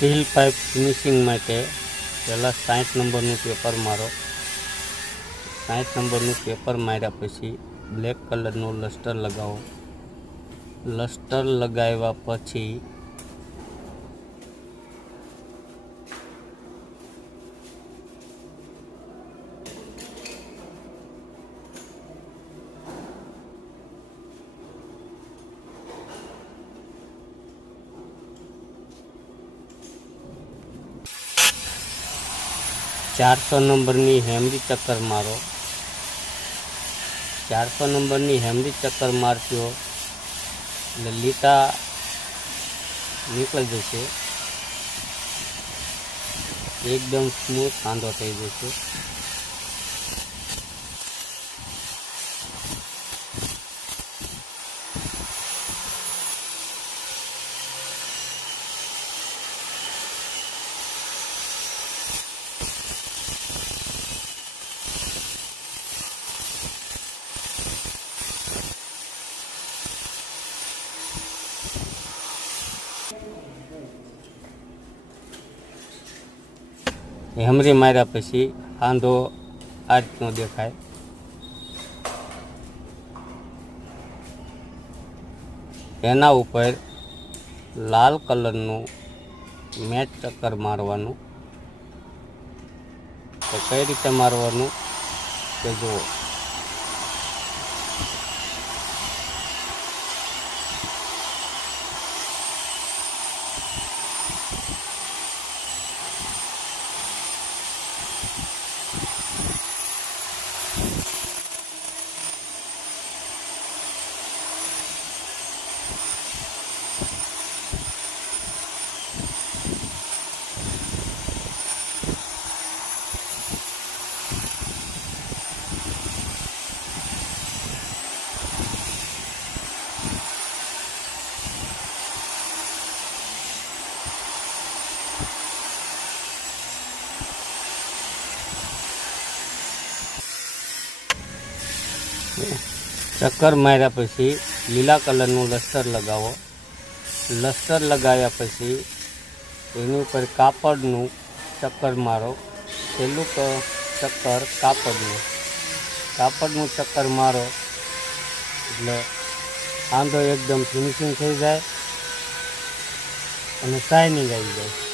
Steel pipe finishing માટે પહેલાં 60 નંબરનું પેપર મારો. 60 નંબરનું પેપર માર્યા પછી બ્લેક કલરનું લસ્ટર લગાવો. લસ્ટર લગાવ્યા પછી ચારસો નંબરની હેમરી ચક્કર મારો. 400 નંબરની હેમરી ચક્કર મારશો એટલે લીટા નીકળી જશે, એકદમ સ્મૂથ કાંદો થઈ જશે. હેમરી માર્યા પછી કાંદો આ રીતનો દેખાય. એના ઉપર લાલ કલરનું મેચ ચક્કર મારવાનું. તો કઈ રીતે મારવાનું તે જુઓ. ચક્કર માર્યા પછી લીલા કલરનું લસ્ટર લગાવો. લસ્ટર લગાવ્યા પછી એની ઉપર કાપડનું ચક્કર મારો. છેલ્લું ચક્કર કાપડનું ચક્કર મારો એટલે કાંદો એકદમ ફિનિશિંગ થઈ જાય અને શાઇનિંગ આવી જાય.